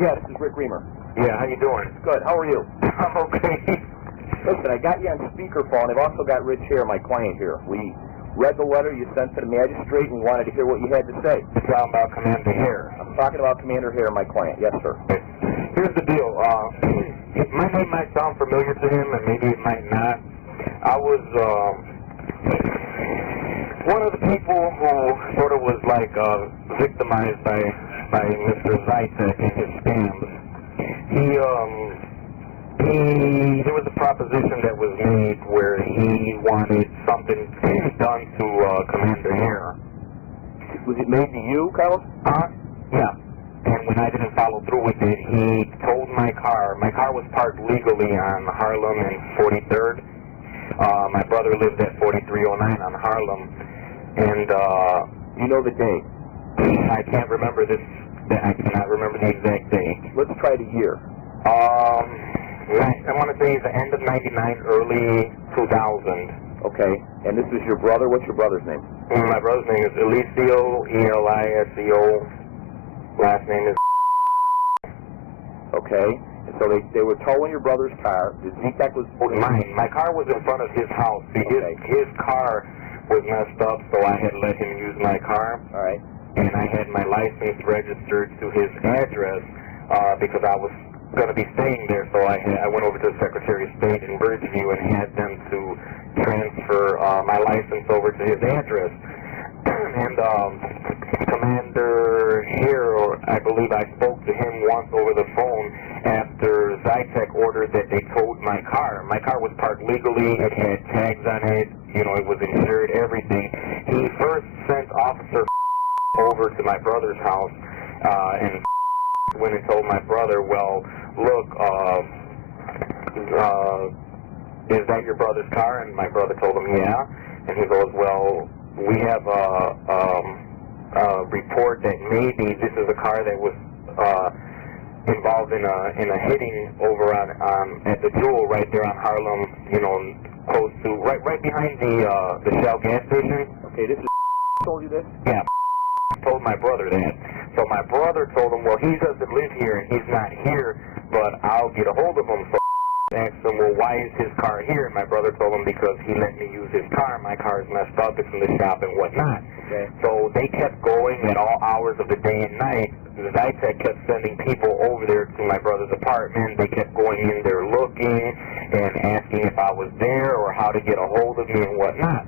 Yeah, this is Rick Reamer. Yeah, how you doing? Good. How are you? I'm okay. Listen, I got you on speakerphone. I've also got Rich here, my client here. We read the letter you sent to the magistrate and we wanted to hear what you had to say. You're talking about Commander Hare. I'm talking about Commander Hare, my client. Yes, sir. Here's the deal. My name might sound familiar to him, and maybe it might not. I was one of the people who sort of was like victimized by Mr. Zytek and his scams. There was a proposition that was made where he wanted something done to Commander Hare. Was it made to you, Carlos? Yeah. And when I didn't follow through with it, he told my car was parked legally on Harlem and 43rd. My brother lived at 4309 on Harlem, and you know the day? I can't remember this. I cannot remember the exact day. Let's try the year. I want to say the end of '99, early 2000. Okay. And this is your brother. What's your brother's name? My brother's name is Eliseo, E-L-I-S-E-O. Last name is. Okay. And so they were towing your brother's car. The Zytek was mine. My car was in front of his house. See, his car was messed up, so I had let him use my car. All right. And I had my license registered to his address because I was going to be staying there. So I went over to the Secretary of State in Bridgeview and had them to transfer my license over to his address. And Commander Hare, I believe I spoke to him once over the phone after Zytek ordered that they towed my car. My car was parked legally. It had tags on it. You know, it was insured, everything. He first sent Officer over to my brother's house and went and told my brother, well, look, is that your brother's car? And my brother told him, yeah. And he goes, well, we have a report that maybe this is a car that was involved in a hitting over on at the Jewel right there on Harlem, you know, close to right behind the Shell gas station. Okay, this is told you this? Yeah. Told my brother that. So my brother told him, well, he doesn't live here and he's not here, but I'll get a hold of him. So I asked him, well, why is his car here? And my brother told him, because he let me use his car. My car is messed up. It's in the shop and whatnot. Okay. So they kept going at all hours of the day and night. Zytek kept sending people over there to my brother's apartment. They kept going in there looking and asking if I was there or how to get a hold of me and whatnot.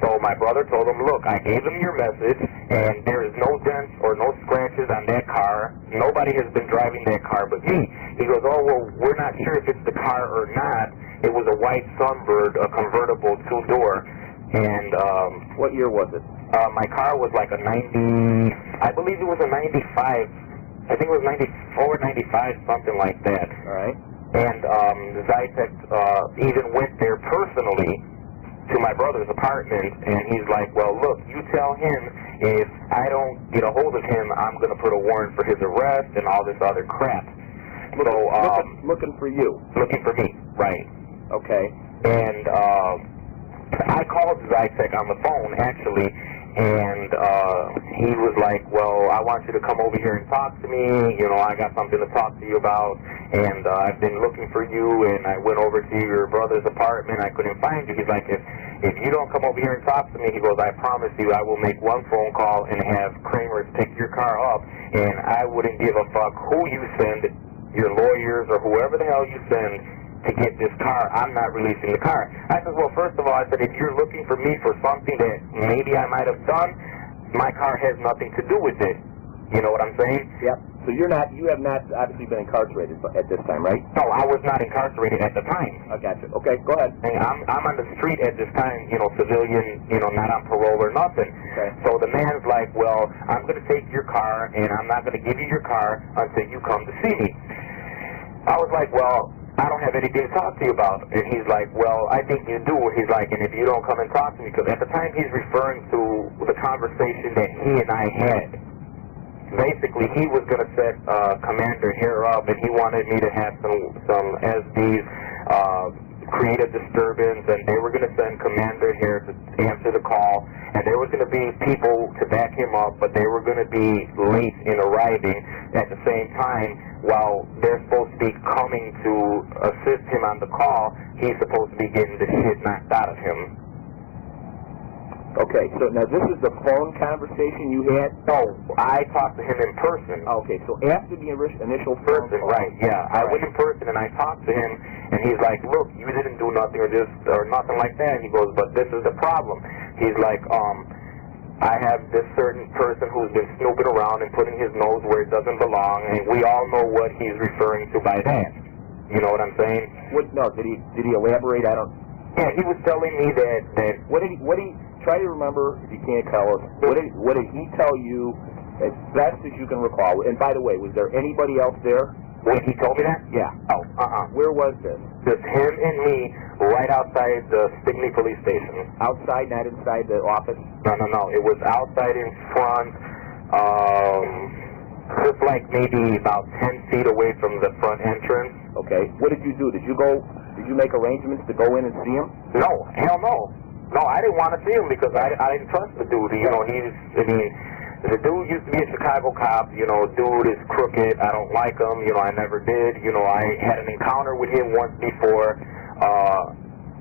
So my brother told him, look, I gave him your message, and there is no dents or no scratches on that car. Nobody has been driving that car but me. He goes, oh, well, we're not sure if it's the car or not. It was a white Sunbird, a convertible two-door. And what year was it? My car was like a 90, I believe it was a 95. I think it was 94, 95, something like that. All right. And Zytek even went there personally to my brother's apartment, and he's like, well, look, you tell him if I don't get a hold of him, I'm going to put a warrant for his arrest and all this other crap. Looking for you. Looking for me, right. Okay. And I called Zytek on the phone, actually, and he was like, well, I want you to come over here and talk to me. You know, I got something to talk to you about, and I've been looking for you, and I went over to your brother's apartment. I couldn't find you. He's like, if you don't come over here and talk to me, he goes, I promise you I will make one phone call and have Kramer pick your car up, and I wouldn't give a fuck who you send, your lawyers or whoever the hell you send, to get this car. I'm not releasing the car. I said, well, first of all, I said, if you're looking for me for something that maybe I might have done, my car has nothing to do with it. You know what I'm saying? Yep. So you have not obviously been incarcerated at this time, right? No, I was not incarcerated at the time. I got you. Okay, go ahead. And I'm on the street at this time, you know, civilian, you know, not on parole or nothing. Okay. So the man's like, well, I'm going to take your car, and I'm not going to give you your car until you come to see me. I was like, well, I don't have anything to talk to you about. And he's like, well, I think you do. He's like, and if you don't come and talk to me, because at the time he's referring to the conversation that he and I had. Basically, he was going to set Commander Hare up, and he wanted me to have some SDs create a disturbance, and they were going to send Commander here to answer the call, and there was going to be people to back him up, but they were going to be late in arriving at the same time. While they're supposed to be coming to assist him on the call, he's supposed to be getting the shit knocked out of him. Okay, so now this is the phone conversation you had? No, I talked to him in person. Okay, so after the initial phone Person, call. right, yeah. I went in person and I talked to him, and he's like, look, you didn't do nothing or nothing like that. And he goes, but this is the problem. He's like, I have this certain person who's been snooping around and putting his nose where it doesn't belong, and we all know what he's referring to by that. You know what I'm saying? No, did he elaborate? I don't... Yeah, he was telling me that What did he try to remember, if you can't tell us, what did he tell you as best as you can recall? And by the way, was there anybody else there? when he told me that? Yeah. Oh, Where was this? Just him and me right outside the Stickney police station. Outside, not inside the office? No. It was outside in front, just like maybe about 10 feet away from the front entrance. Okay. What did you do? Did you make arrangements to go in and see him? No, hell no. No, I didn't want to see him because I didn't trust the dude. You know, the dude used to be a Chicago cop. You know, dude is crooked. I don't like him. You know, I never did. You know, I had an encounter with him once before.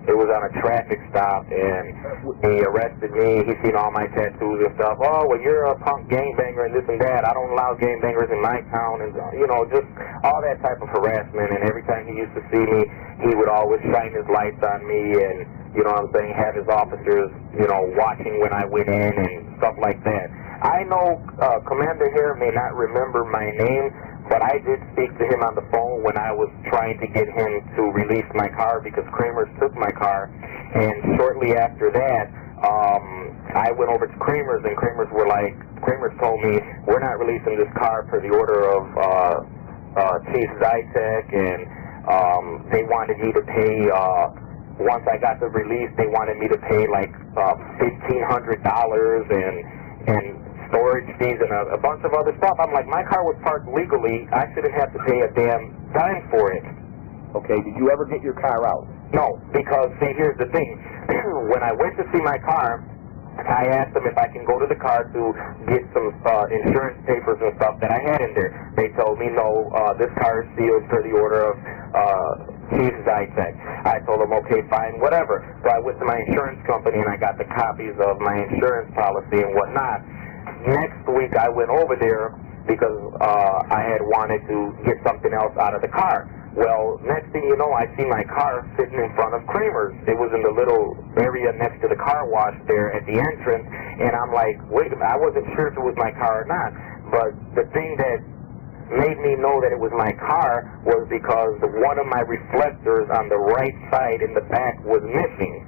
It was on a traffic stop, and he arrested me. He seen all my tattoos and stuff. Oh, well, you're a punk gangbanger and this and that. I don't allow gangbangers in my town, and you know, just all that type of harassment. And every time he used to see me, he would always shine his lights on me, and you know what I'm saying, have his officers, you know, watching when I went in and stuff like that. I know Commander here may not remember my name, but I did speak to him on the phone when I was trying to get him to release my car because Kramer's took my car. And shortly after that, I went over to Kramer's, and Kramer's told me, we're not releasing this car per the order of Chief Zytek, and they wanted me to pay, once I got the release, they wanted me to pay like $1,500 and storage fees and a bunch of other stuff. I'm like, my car was parked legally. I shouldn't have to pay a damn dime for it. Okay, did you ever get your car out? No, because, see, here's the thing. When I went to see my car, I asked them if I can go to the car to get some insurance papers and stuff that I had in there. They told me, no, this car is sealed per the order of Chief Zytek. I told them, okay, fine, whatever. So I went to my insurance company and I got the copies of my insurance policy and whatnot. Next week I went over there because I had wanted to get something else out of the car. Well, next thing you know, I see my car sitting in front of Kramer's. It was in the little area next to the car wash there at the entrance, and I'm like, wait a minute, I wasn't sure if it was my car or not. But the thing that made me know that it was my car was because one of my reflectors on the right side in the back was missing.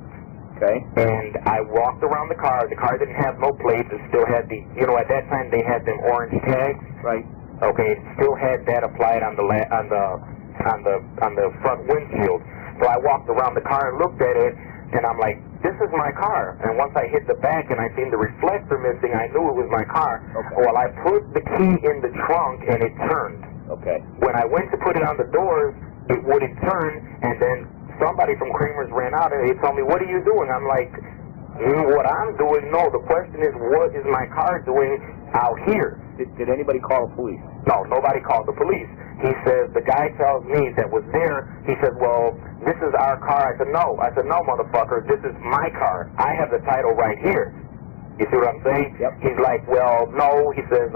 Okay. And I walked around the car. The car didn't have no plates. It still had the, you know, at that time they had them orange tags. Right. Okay. It still had that applied on the front windshield. So I walked around the car and looked at it, and I'm like, this is my car. And once I hit the back and I seen the reflector missing, I knew it was my car. Okay. Well, I put the key in the trunk and it turned. Okay. When I went to put it on the doors, it wouldn't turn, and then somebody from Kramer's ran out and they told me, what are you doing? I'm like, what I'm doing? No, the question is, what is my car doing out here? Did anybody call the police? No, nobody called the police. He says, the guy tells me that was there, he said, well, this is our car. I said, no, motherfucker, this is my car. I have the title right here. You see what I'm saying? Yep. He's like, well, no, he says,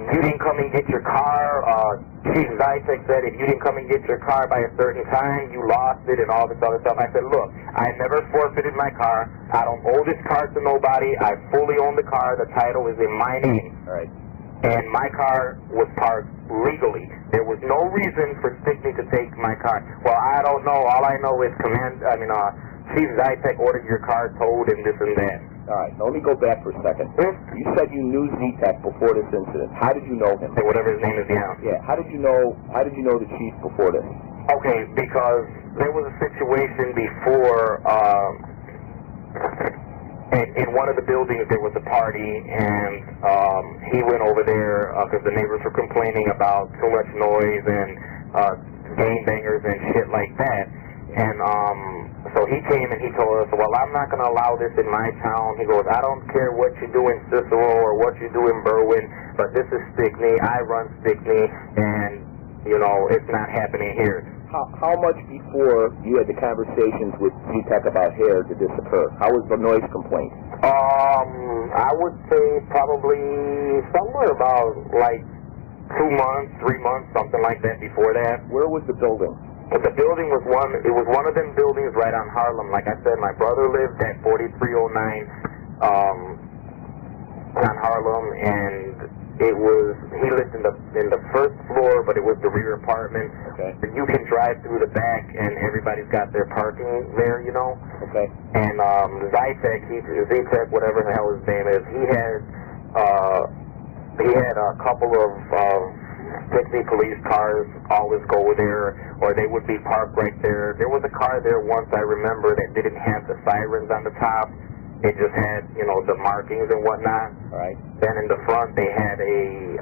you didn't come and get your car. Chief Zytek said if you didn't come and get your car by a certain time, you lost it and all this other stuff. I said, look, I never forfeited my car. I don't owe this car to nobody. I fully own the car. The title is in my name. All right. And my car was parked legally. There was no reason for Stickney to take my car. Well, I don't know. All I know is Chief Zytek ordered your car towed and this and that. All right, now let me go back for a second. You said you knew Zytek before this incident. How did you know him? Whatever his name is, yeah. Yeah. How did you know the chief before this? Okay, because there was a situation before. In one of the buildings, there was a party, and he went over there because the neighbors were complaining about too much noise and gangbangers and shit like that. And so he came and he told us, well, I'm not going to allow this in my town. He goes, I don't care what you do in Cicero or what you do in Berwyn, but this is Stickney. I run Stickney, and, you know, it's not happening here. How much before you had the conversations with Z-Tech about hair did this occur? How was the noise complaint? I would say probably somewhere about like 2 months, 3 months, something like that before that. Where was the building? But the building was one of them buildings right on Harlem. Like I said, my brother lived at 4309 on Harlem, and he lived in the first floor, but it was the rear apartment. Okay. You can drive through the back, and everybody's got their parking there, you know. Okay. And Z-Tech, whatever the hell his name is, he had a couple of Stickney police cars always go there, or they would be parked right there. There was a car there once, I remember, that didn't have the sirens on the top. It just had, you know, the markings and whatnot. All right. Then in the front, they had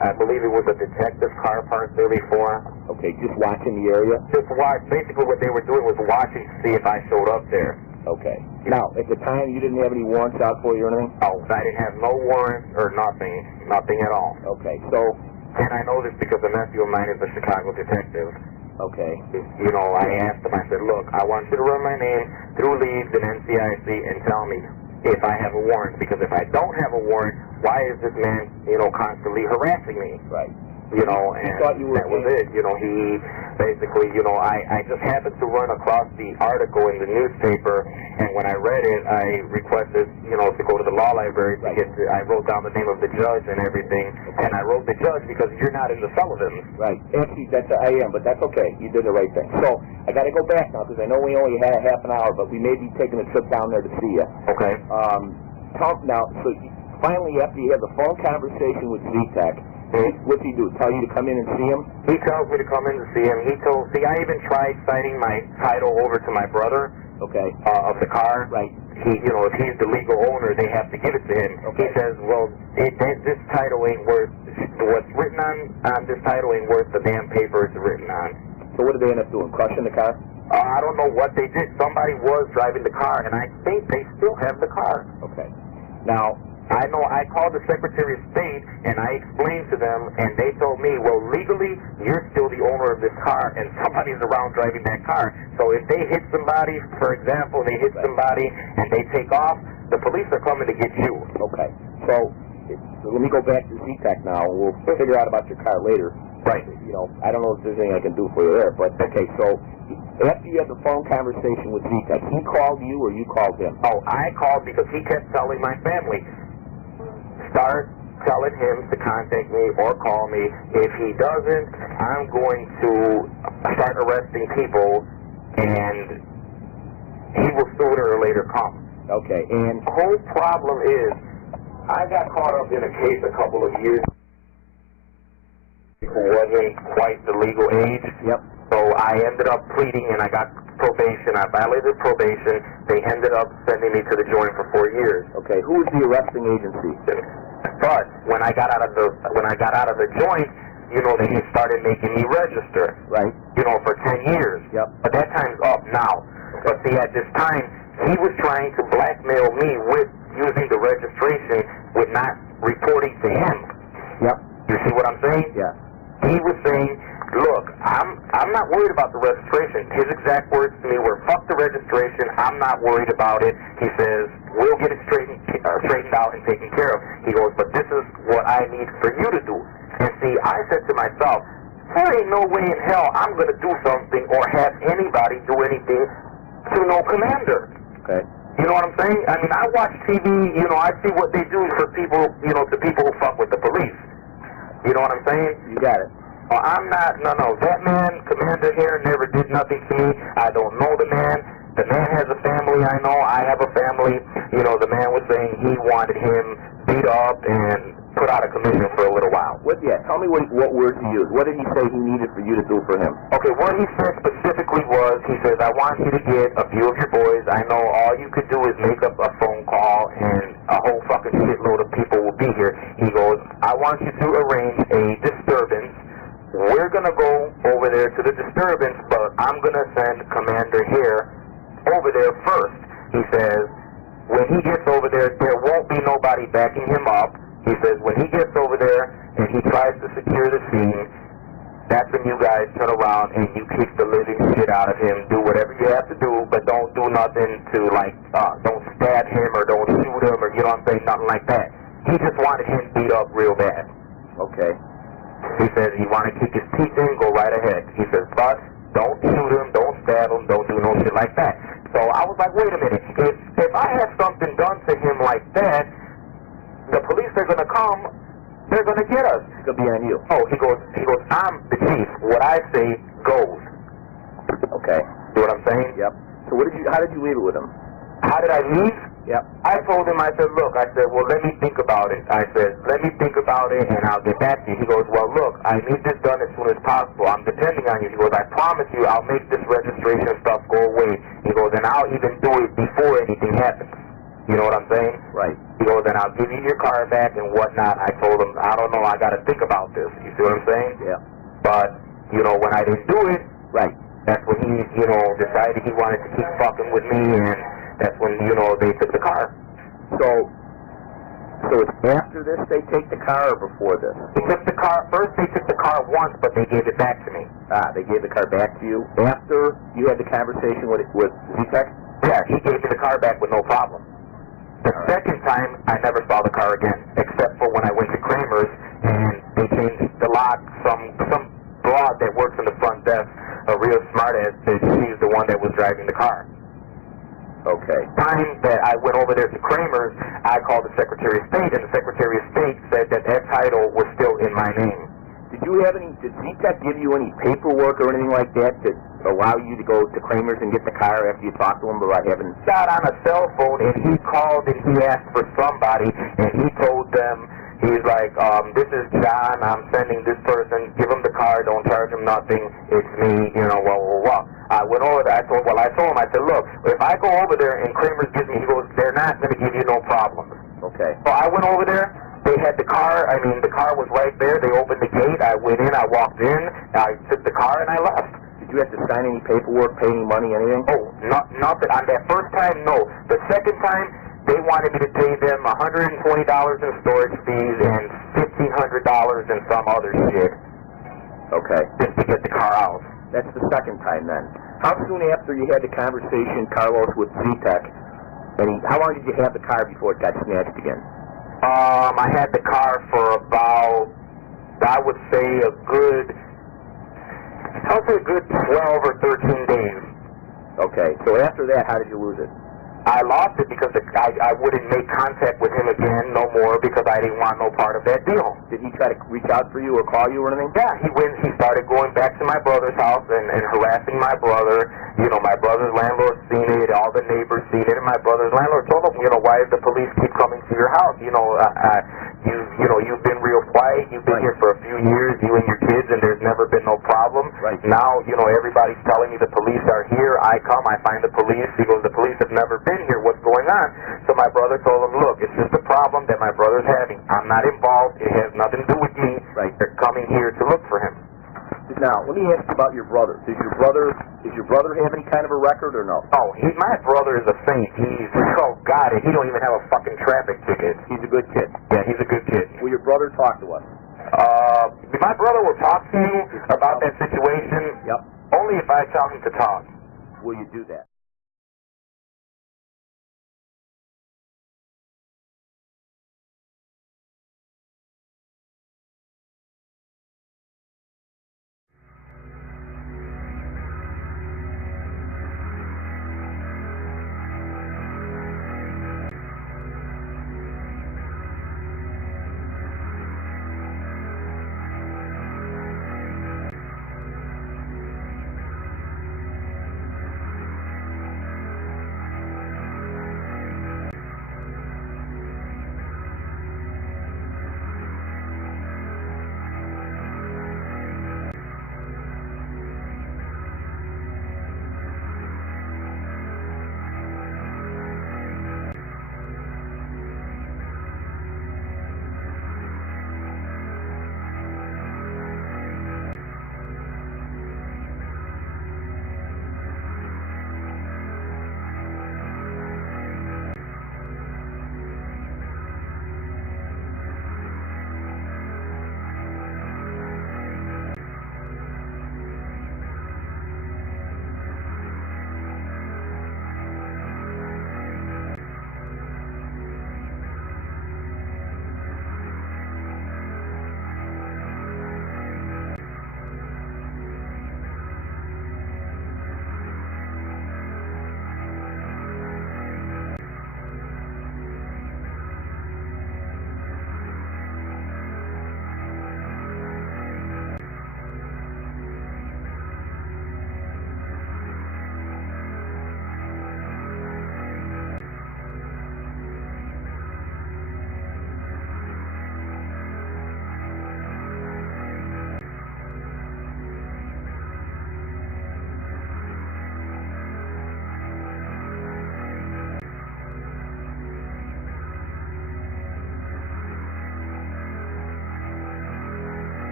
I believe it was a detective car parked there before. Okay, just watching the area? Just watch. Basically what they were doing was watching to see if I showed up there. Okay. Now, at the time, you didn't have any warrants out for you or anything? Oh, I didn't have no warrant or nothing. Nothing at all. Okay, so... And I know this because a nephew of mine is a Chicago detective. Okay. You know, I asked him, I said, look, I want you to run my name through Leeds and NCIC and tell me if I have a warrant, because if I don't have a warrant, why is this man, you know, constantly harassing me? Right. You know, and that was it. You know, he basically, you know, I just happened to run across the article in the newspaper, and when I read it, I requested, you know, to go to the law library to I wrote down the name of the judge and everything, and I wrote the judge because you're not in the Sullivans. Right. Actually, I am, but that's okay. You did the right thing. So, I got to go back now, because I know we only had a half an hour, but we may be taking a trip down there to see you. Okay. Now, so finally, after you have the phone conversation with Z-Tech, what's he do? Tell you to come in and see him? He tells me to come in to see him. I even tried citing my title over to my brother. Okay. Of the car. Right. You know, if he's the legal owner, they have to give it to him. Okay. He says, well, this title ain't worth, what's written on this title ain't worth the damn paper it's written on. So what did they end up doing? Crushing the car? I don't know what they did. Somebody was driving the car, and I think they still have the car. Okay. Now, I know I called the Secretary of State, and I explained to them, and they told me, well, legally, you're still the owner of this car, and somebody's around driving that car. So if they hit somebody, for example, they hit somebody, and they take off, the police are coming to get you. Okay. So let me go back to Z-Tech now, and we'll figure out about your car later. Right. You know, I don't know if there's anything I can do for you there, but okay, so after you had the phone conversation with Z-Tech, he called you or you called him? Oh, I called because he kept telling my family, start telling him to contact me or call me. If he doesn't, I'm going to start arresting people, and he will sooner or later come. Okay, and the whole problem is, I got caught up in a case a couple of years who wasn't quite the legal age. Yep. So I ended up pleading, and I got probation. I violated probation. They ended up sending me to the joint for 4 years. Okay, who was the arresting agency? But when I got out of the joint, you know, they started making me register. Right. You know, for 10 years. Yep. But that time's up now. Okay. But see, at this time, he was trying to blackmail me with using the registration with not reporting to him. Yep. You see what I'm saying? Yeah. He was saying, look, I'm not worried about the registration. His exact words to me were, fuck the registration, I'm not worried about it. He says, we'll get it straightened out and taken care of. He goes, but this is what I need for you to do. And see, I said to myself, there ain't no way in hell I'm going to do something or have anybody do anything to no commander. Okay. You know what I'm saying? I mean, I watch TV, you know, I see what they do for people, you know, to people who fuck with the police. You know what I'm saying? You got it. Well, I'm not, no, that man, Commander here, never did nothing to me. I don't know the man. The man has a family, I know. I have a family. You know, the man was saying he wanted him beat up and put out of commission for a little while. Tell me what words he used. What did he say he needed for you to do for him? Okay, what he said specifically was, he says, I want you to get a few of your boys. I know all you could do is make up a phone call and a whole fucking shitload of people will be here. He goes, I want you to arrange a disturbance. We're going to go over there there to the disturbance, but I'm going to send Commander here over there first. He says, when he gets over there, there won't be nobody backing him up. He says, when he gets over there and he tries to secure the scene, that's when you guys turn around and you kick the living shit out of him. Do whatever you have to do, but don't do nothing to, like, don't stab him or don't shoot him or, you know what I'm saying, nothing like that. He just wanted him beat up real bad. Okay. He says, you want to kick his teeth in, go right ahead. He says, but don't shoot him, don't stab him, don't do no shit like that. So I was like, wait a minute. If I have something done to him like that, the police are going to come, they're going to get us. It's going to be on you. Oh, he goes, I'm the chief. What I say goes. Okay. See what I'm saying? Yep. So how did you leave it with him? How did I leave? Yep. I told him, I said, look, I said, well, let me think about it. I said, let me think about it, and I'll get back to you. He goes, well, look, I need this done as soon as possible. I'm depending on you. He goes, I promise you I'll make this registration stuff go away. He goes, and I'll even do it before anything happens. You know what I'm saying? Right. He goes, and I'll give you your car back and whatnot. I told him, I don't know, I got to think about this. You see what I'm saying? Yeah. But, you know, when I didn't do it, right, that's when he, you know, decided he wanted to keep fucking with me, and that's when, you know, they took the car. So it's after this they take the car or before this? They took the car, first they took the car once, but they gave it back to me. They gave the car back to you after you had the conversation with Z-Tech? Yeah, he gave me the car back with no problem. The second time, I never saw the car again, except for when I went to Kramer's, and they changed the lock. Some broad that works in the front desk, a real smartass, she's the one that was driving the car. Okay. Time that I went over there to Kramer's, I called the Secretary of State, and the Secretary of State said that title was still in my name. Did Z-Tech give you any paperwork or anything like that to allow you to go to Kramer's and get the car after you talked to him about having... Got on a cell phone, and he called and he asked for somebody, and he told them, he's like, this is John, I'm sending this person, give him the car, don't charge him nothing, it's me, you know, I went over there, I told him, I said, look, if I go over there and Kramer's gives me, he goes, they're not going to give you no problems. Okay. So I went over there, they had the car, the car was right there, they opened the gate, I went in, I walked in, I took the car, and I left. Did you have to sign any paperwork, pay any money, anything? Oh, nothing. On that first time, no. The second time, they wanted me to pay them $120 in storage fees and $1,500 in some other shit. Okay. Just to get the car out. That's the second time then. How soon after you had the conversation, Carlos, with Z-Tech, how long did you have the car before it got snatched again? I had the car for about, I would say a good 12 or 13 days. Okay. So after that, how did you lose it? I lost it because I wouldn't make contact with him again no more because I didn't want no part of that deal. Did he try to reach out for you or call you or anything? Yeah, he started going back to my brother's house and harassing my brother. You know, my brother's landlord seen it, all the neighbors seen it, and my brother's landlord told him, you know, why does the police keep coming to your house? You know, you've been real quiet, you've been here for a few years, you and your kids, and there's never been no problem. Right. Now, you know, everybody's telling me the police are here. I come, I find the police. He goes, the police have never been here. What's going on? So my brother told him, look, it's just a problem that my brother's having. I'm not involved. It has nothing to do with me. Right. They're coming here to look for him. Now, let me ask you about your brother. Does your brother have any kind of a record or no? Oh, my brother is a saint. Oh God, he don't even have a fucking traffic ticket. He's a good kid. Yeah, he's a good kid. Will your brother talk to us? My brother will talk to you about that situation. Yep. Only if I tell him to talk. Will you do that?